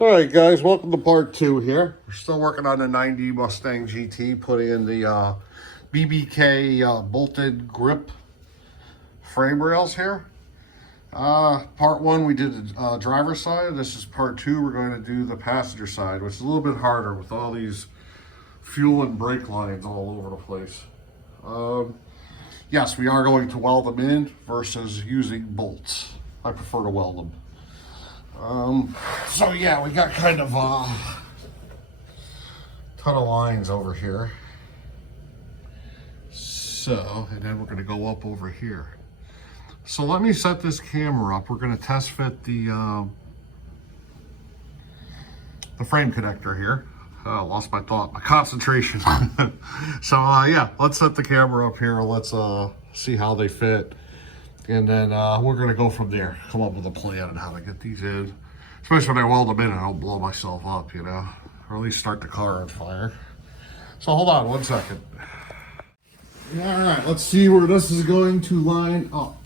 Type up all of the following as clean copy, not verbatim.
All right, guys, welcome to part 2 here. We're still working on the 90 Mustang GT, putting in the Bbk bolted grip frame rails here. Part 1, we did the driver's side. This is part 2. We're going to do the passenger side, which is a little bit harder with all these fuel and brake lines all over the place. Yes, we are going to weld them in versus using bolts. I prefer to weld them. So yeah, we got kind of a ton of lines over here. So, and then we're going to go up over here. So let me set this camera up. We're going to test fit the frame connector here. Lost my thought, my concentration. So yeah, let's set the camera up here. Let's see how they fit. And then we're going to go from there, come up with a plan on how to get these in. Especially when I weld them in and I don't blow myself up, you know, or at least start the car on fire. So hold on 1 second. All right, let's see where this is going to line up.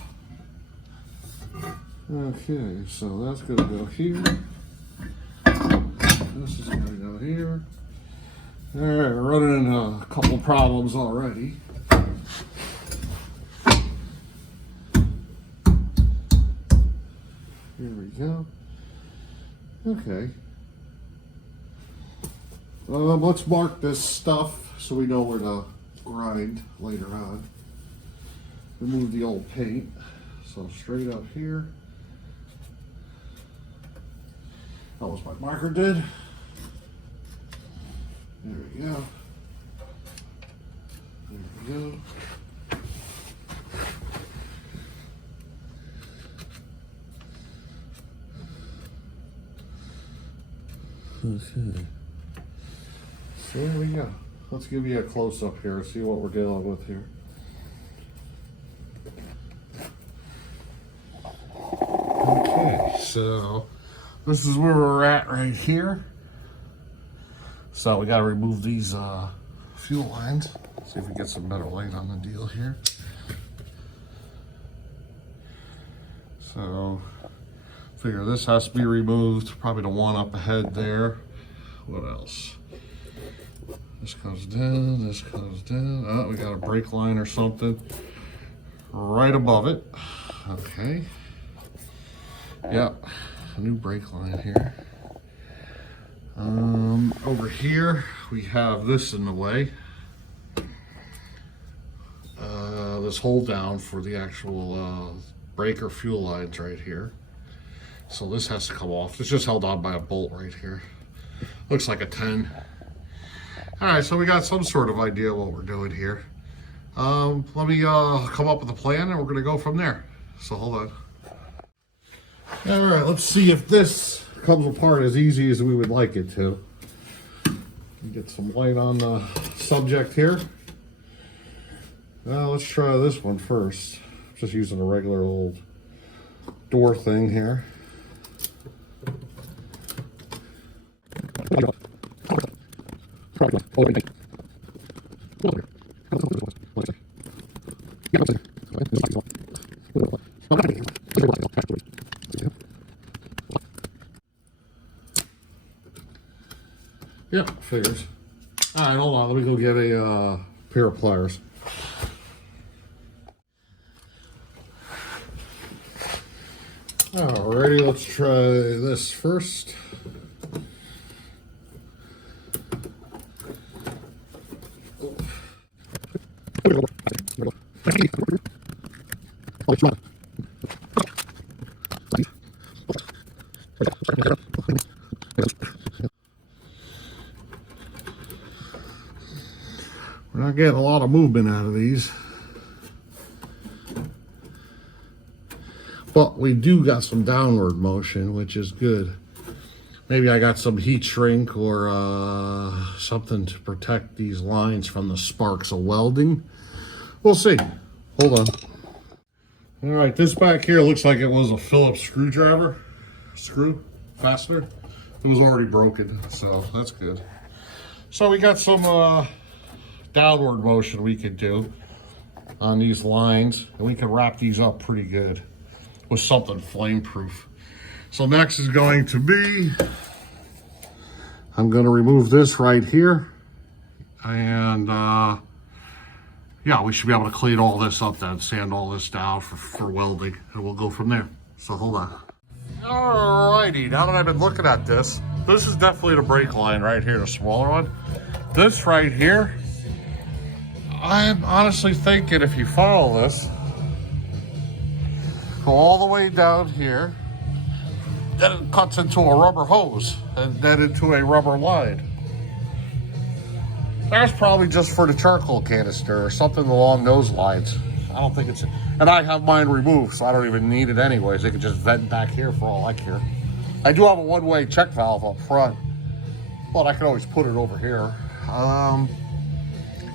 Okay, so that's going to go here. This is going to go here. All right, we're running into a couple problems already. Here we go. Okay. Let's mark this stuff so we know where to grind later on. Remove the old paint. So straight up here. That was my marker did. There we go. There we go. Okay. So there we go. Let's give you a close-up here and see what we're dealing with here. Okay, so this is where we're at right here. So we got to remove these fuel lines. See if we get some better light on the deal here. So figure this has to be removed, probably the one up ahead there. What else? This goes down, this goes down. Oh, we got a brake line or something right above it. Okay. Yep, a new brake line here. Over here, we have this in the way. This hold down for the actual brake or fuel lines right here. So this has to come off. It's just held on by a bolt right here. Looks like a 10. All right, so we got some sort of idea what we're doing here. Let me come up with a plan and we're gonna go from there. So hold on. All right, let's see if this comes apart as easy as we would like it to. Get some light on the subject here. Well, let's try this one first. Just using a regular old door thing here. Yeah, figures. All right, hold on. Let me go get a pair of pliers. Alrighty, let's try this first. We're not getting a lot of movement out of these. But we do got some downward motion, which is good. Maybe I got some heat shrink or something to protect these lines from the sparks of welding. We'll see. Hold on. All right, this back here looks like it was a Phillips screwdriver. Screw fastener. It was already broken, so that's good. So we got some downward motion we could do on these lines, and we can wrap these up pretty good with something flame proof. So next is going to be I'm going to remove this right here. And yeah, we should be able to clean all this up then, sand all this down for welding, and we'll go from there. So hold on. Alrighty, now that I've been looking at this is definitely the brake line right here, the smaller one. This right here, I'm honestly thinking if you follow this, go all the way down here, then it cuts into a rubber hose, and then into a rubber line. That's probably just for the charcoal canister or something along those lines. I don't think it's, and I have mine removed, so I don't even need it anyways. They can just vent back here for all I care. I do have a one-way check valve up front, but I can always put it over here.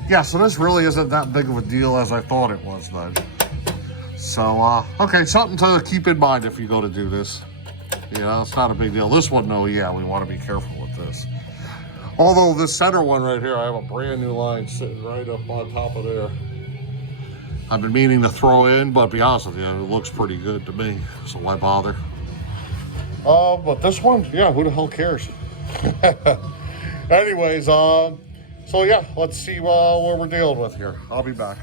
Yeah, so this really isn't that big of a deal as I thought it was then. So, okay, something to keep in mind if you go to do this. You know, it's not a big deal. This one, though, yeah, we want to be careful with this. Although this center one right here, I have a brand new line sitting right up on top of there. I've been meaning to throw in, but to be honest with you, it looks pretty good to me, so why bother? But this one, yeah, who the hell cares? Anyways, so yeah, let's see what we're dealing with here. I'll be back.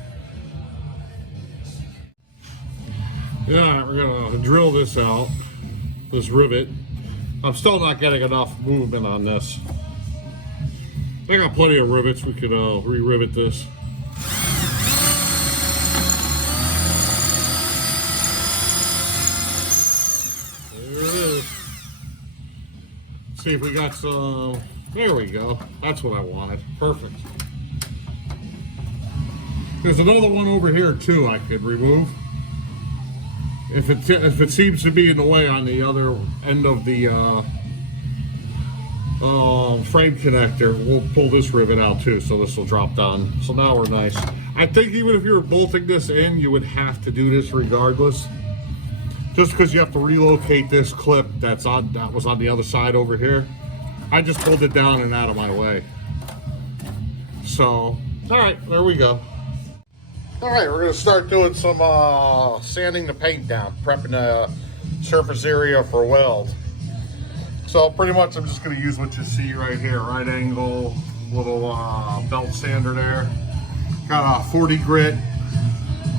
Yeah, we're gonna drill this out, this rivet. I'm still not getting enough movement on this. I got plenty of rivets. We could re-rivet this. There it is. Let's see if we got some. There we go. That's what I wanted. Perfect. There's another one over here too I could remove. If it seems to be in the way on the other end of the frame connector, we'll pull this rivet out too, so this will drop down. So now we're nice. I think even if you were bolting this in, you would have to do this regardless, just because you have to relocate this clip that was on the other side over here. I just pulled it down and out of my way. So, all right, there we go. All right, we're gonna start doing some sanding the paint down, prepping the surface area for weld. So pretty much I'm just gonna use what you see right here, right angle, little belt sander there. Got a 40 grit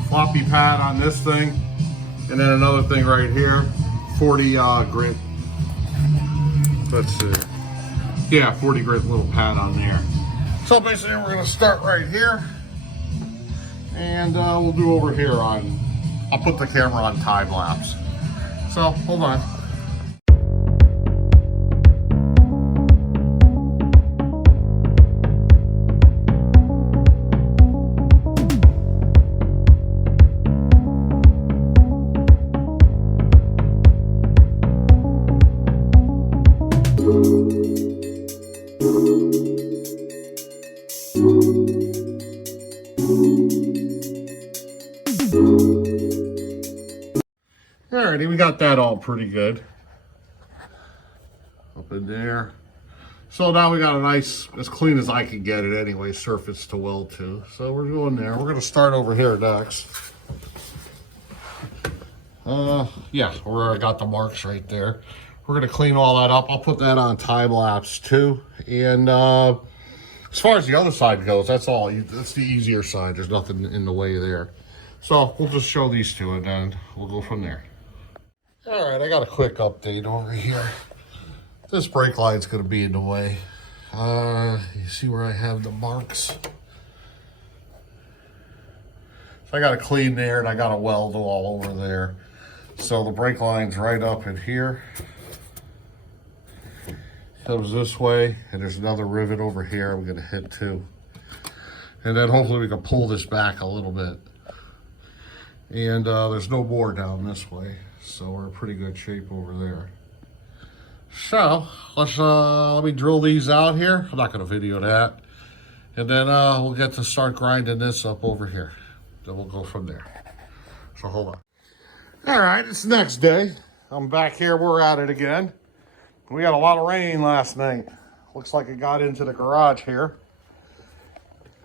floppy pad on this thing. And then another thing right here, 40 grit. Let's see. Yeah, 40 grit little pad on there. So basically we're gonna start right here. And we'll do over here on, I'll put the camera on time lapse. So hold on. Alrighty, we got that all pretty good up in there. So now we got a nice, as clean as I can get it anyway, surface to weld to. So we're going there. We're going to start over here next. Yeah, where I got the marks right there. We're going to clean all that up. I'll put that on time lapse too. And as far as the other side goes, that's all. That's the easier side. There's nothing in the way there. So we'll just show these two and then we'll go from there. All right, I got a quick update over here. This brake line's gonna be in the way. You see where I have the marks? So I gotta clean there and I gotta weld all over there. So the brake line's right up in here. Comes this way, and there's another rivet over here I'm gonna hit too. And then hopefully we can pull this back a little bit. And there's no more down this way. So we're in pretty good shape over there. So let's let me drill these out here. I'm not gonna video that. And then we'll get to start grinding this up over here. Then we'll go from there. So hold on. All right, it's the next day. I'm back here, we're at it again. We had a lot of rain last night. Looks like it got into the garage here.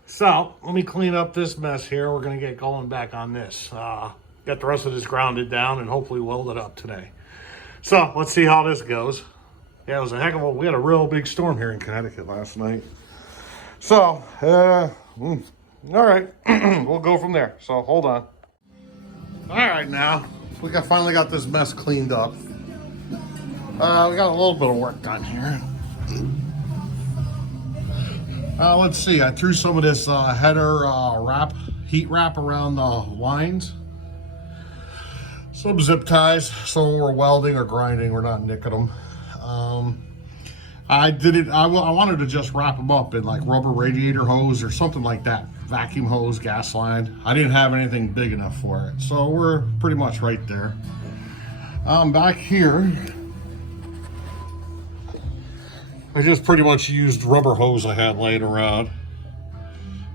So let me clean up this mess here. We're gonna get going back on this. Get the rest of this grounded down and hopefully weld it up today. So let's see how this goes. Yeah, it was a heck of a, we had a real big storm here in Connecticut last night. So, all right, we'll go from there. So hold on. All right, now we finally got this mess cleaned up. We got a little bit of work done here. Let's see, I threw some of this header heat wrap around the lines. Some zip ties, so when we're welding or grinding, we're not nicking them. I wanted to just wrap them up in like rubber radiator hose or something like that. Vacuum hose, gas line. I didn't have anything big enough for it. So we're pretty much right there. Back here, I just pretty much used rubber hose I had laying around.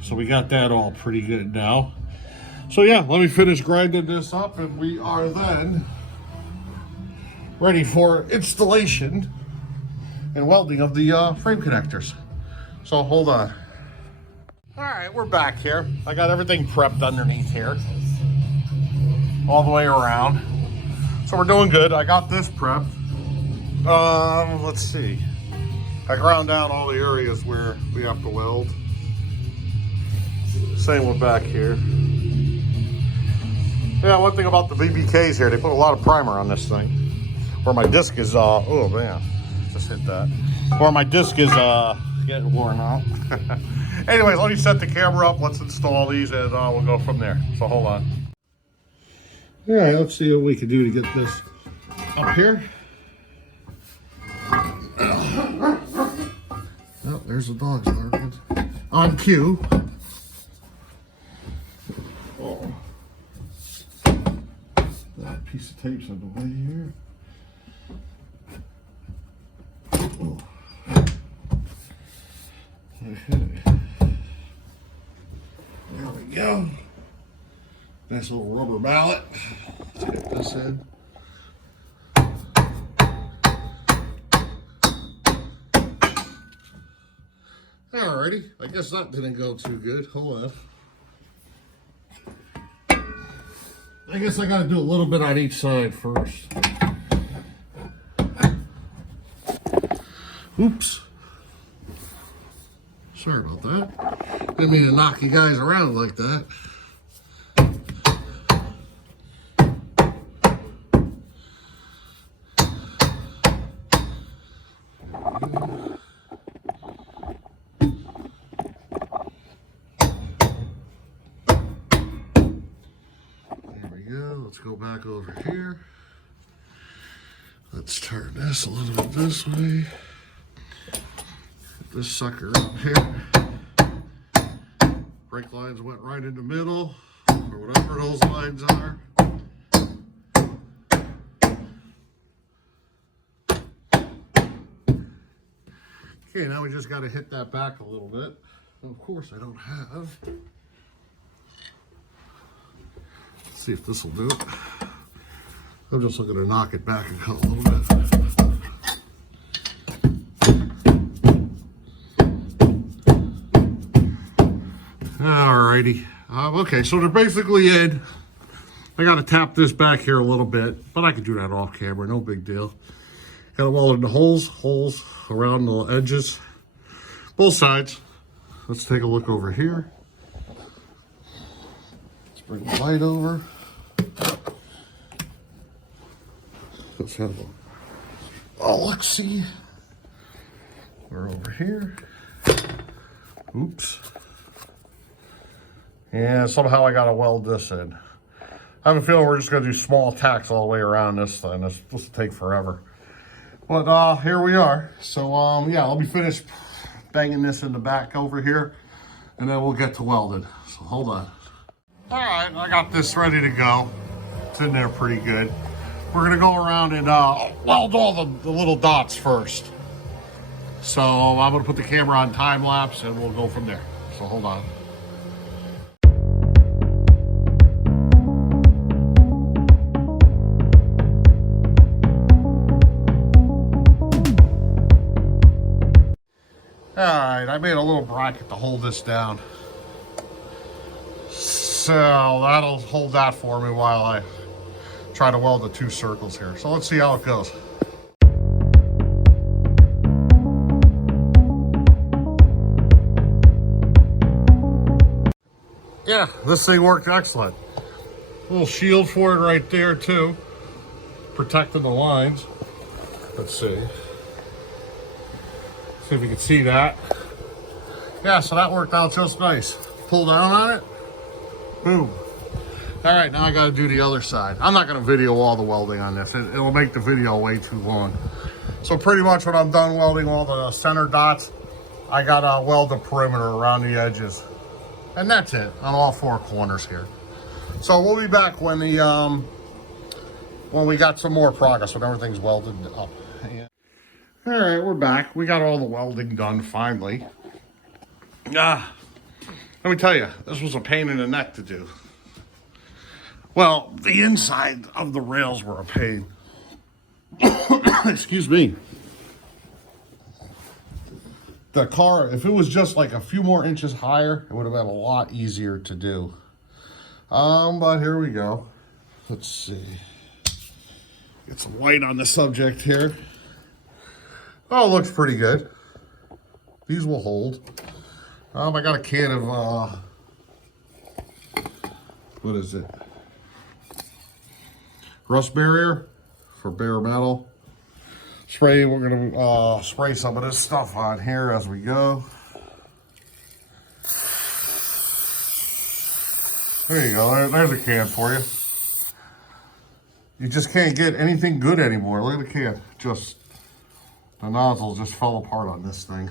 So we got that all pretty good now. So yeah, let me finish grinding this up and we are then ready for installation and welding of the frame connectors. So hold on. All right, we're back here. I got everything prepped underneath here, all the way around. So we're doing good. I got this prepped. Let's see. I ground down all the areas where we have to weld. Same with back here. Yeah, one thing about the BBKs here, they put a lot of primer on this thing. Where my disc is, oh man, just hit that. Where my disc is getting worn out. Anyways, let me set the camera up. Let's install these and we'll go from there. So hold on. All right, let's see what we can do to get this up here. Oh, there's the dogs barking. On cue. Oh. That piece of tape's in the way here. Oh. Okay. There we go. Nice little rubber mallet. Let's get this in. Alrighty, I guess that didn't go too good. Hold on. I guess I gotta do a little bit on each side first. Oops. Sorry about that. Didn't mean to knock you guys around like that. Let's go back over here. Let's turn this a little bit this way. Get this sucker up here. Brake lines went right in the middle, or whatever those lines are. Okay, now we just got to hit that back a little bit. Of course, I don't have. See if this will do it. I'm just looking to knock it back a little bit. Alrighty. Okay, so they're basically in. I got to tap this back here a little bit, but I can do that off camera, no big deal. Got to weld in the holes around the edges, both sides. Let's take a look over here. Let's bring the light over. Let's have a look-see. We're over here. Oops. And somehow I gotta weld this in. I have a feeling we're just gonna do small tacks all the way around this thing. This will take forever. But here we are. So yeah, I'll be finished banging this in the back over here, and then we'll get to welding. So hold on. All right, I got this ready to go. It's in there pretty good. We're gonna go around and weld all the little dots first. So I'm gonna put the camera on time lapse and we'll go from there. So hold on. All right, I made a little bracket to hold this down. So that'll hold that for me while I try to weld the two circles here. So let's see how it goes. Yeah, this thing worked excellent. A little shield for it right there too, protecting the lines. Let's see if you can see that. Yeah, so that worked out just nice. Pull down on it, boom. All right, now I gotta do the other side. I'm not gonna video all the welding on this. It'll make the video way too long. So pretty much when I'm done welding all the center dots, I gotta weld the perimeter around the edges. And that's it, on all four corners here. So we'll be back when we got some more progress, when everything's welded up. Yeah. All right, we're back. We got all the welding done finally. Let me tell you, this was a pain in the neck to do. Well, the inside of the rails were a pain. Excuse me. The car, if it was just like a few more inches higher, it would have been a lot easier to do. But here we go. Let's see. Get some white on the subject here. Oh, it looks pretty good. These will hold. I got a can of, what is it? Rust barrier for bare metal. Spray, we're gonna spray some of this stuff on here as we go. There you go, there's a can for you. You just can't get anything good anymore. Look at the can, the nozzle just fell apart on this thing.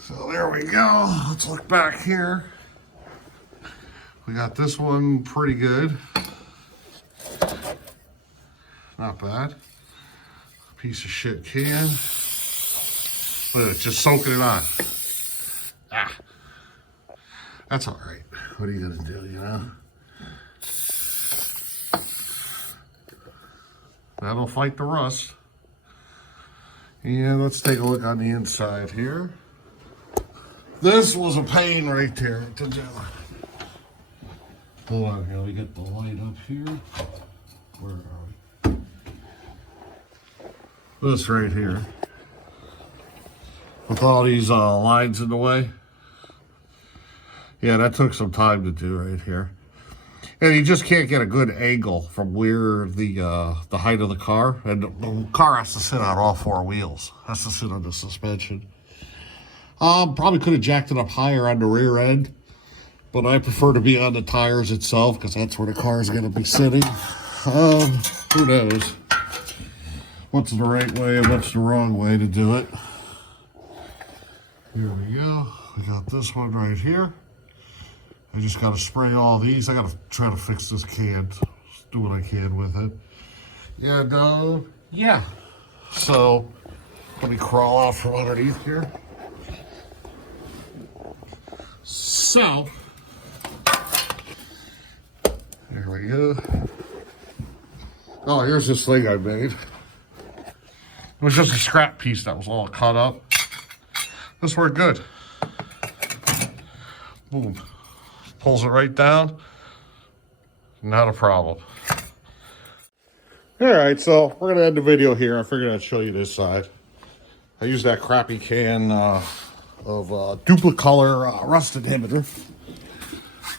So there we go, let's look back here. We got this one pretty good. Not bad. Piece of shit can. Look at it, just soaking it on. That's all right. What are you gonna do, you know? That'll fight the rust. And let's take a look on the inside here. This was a pain right there to do. Hold on here, we get the light up here. Where are we? This right here. With all these lines in the way. Yeah, that took some time to do right here. And you just can't get a good angle from where the height of the car. And the car has to sit on all four wheels. Has to sit on the suspension. Probably could have jacked it up higher on the rear end. But I prefer to be on the tires itself because that's where the car is going to be sitting. Who knows what's the right way and what's the wrong way to do it. Here we go. We got this one right here. I just got to spray all these. I got to try to fix this can. Just do what I can with it. And yeah. So let me crawl out from underneath here. So there we go. Oh, here's this thing I made. It was just a scrap piece that was all cut up. This worked good. Boom. Pulls it right down. Not a problem. All right, so we're gonna end the video here. I figured I'd show you this side. I used that crappy can of Duplicolor rust inhibitor.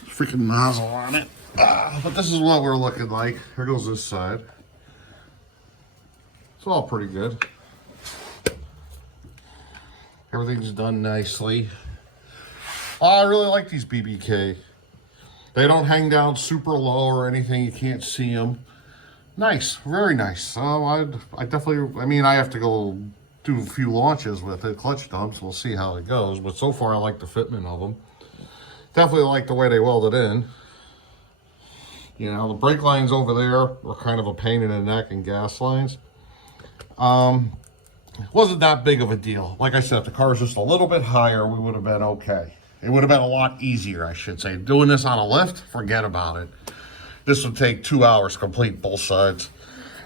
Freaking nozzle on it. But this is what we're looking like. Here goes this side. It's all pretty good. Everything's done nicely. I really like these BBK. They don't hang down super low or anything. You can't see them. Nice, very nice. So I definitely, I mean, I have to go do a few launches with it, clutch dumps. We'll see how it goes. But so far, I like the fitment of them. Definitely like the way they welded in. You know, the brake lines over there were kind of a pain in the neck, and gas lines. Wasn't that big of a deal. Like I said, if the car was just a little bit higher, we would have been okay. It would have been a lot easier, I should say. Doing this on a lift, forget about it. This would take 2 hours complete both sides.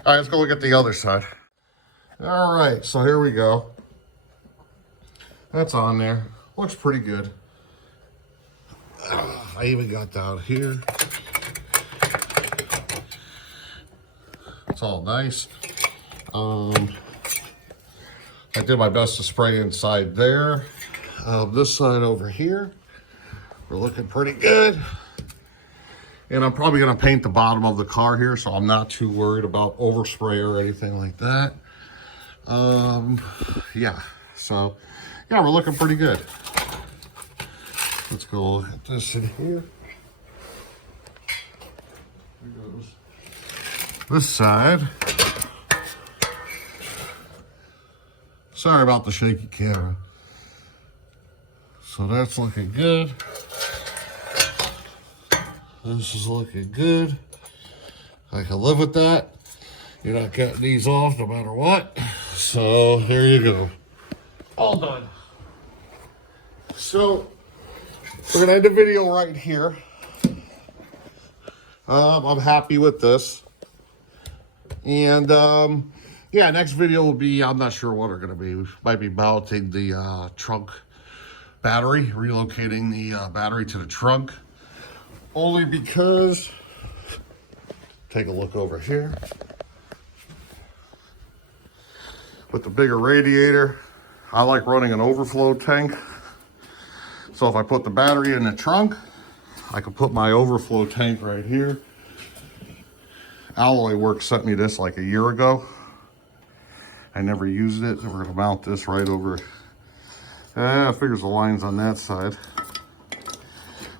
All right, let's go look at the other side. All right, so here we go. That's on there. Looks pretty good. I even got down here. It's all nice. I did my best to spray inside there. This side over here, We're looking pretty good. And I'm probably gonna paint the bottom of the car here, so I'm not too worried about overspray or anything like that. Yeah, so yeah, we're looking pretty good. Let's go look at this in here. There goes this side. Sorry about the shaky camera. So that's looking good. This is looking good. I can live with that. You're not getting these off no matter what. So there you go. All done. So we're gonna end the video right here. I'm happy with this. And yeah, next video will be, I'm not sure what it's gonna be. We might be mounting the trunk battery, relocating the battery to the trunk. Only because, take a look over here. With the bigger radiator, I like running an overflow tank. So if I put the battery in the trunk, I can put my overflow tank right here. Alloy Works sent me this like a year ago. I never used it. We're gonna mount this right over. I figures the line's on that side.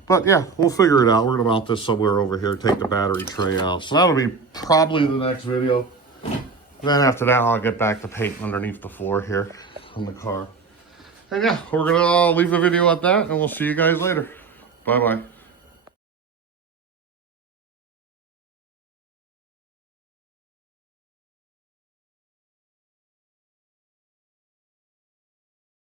But yeah, we'll figure it out. We're gonna mount this somewhere over here, take the battery tray out. So that'll be probably the next video. Then after that, I'll get back to painting underneath the floor here on the car. And yeah, we're gonna leave the video at that, and we'll see you guys later. Bye-bye.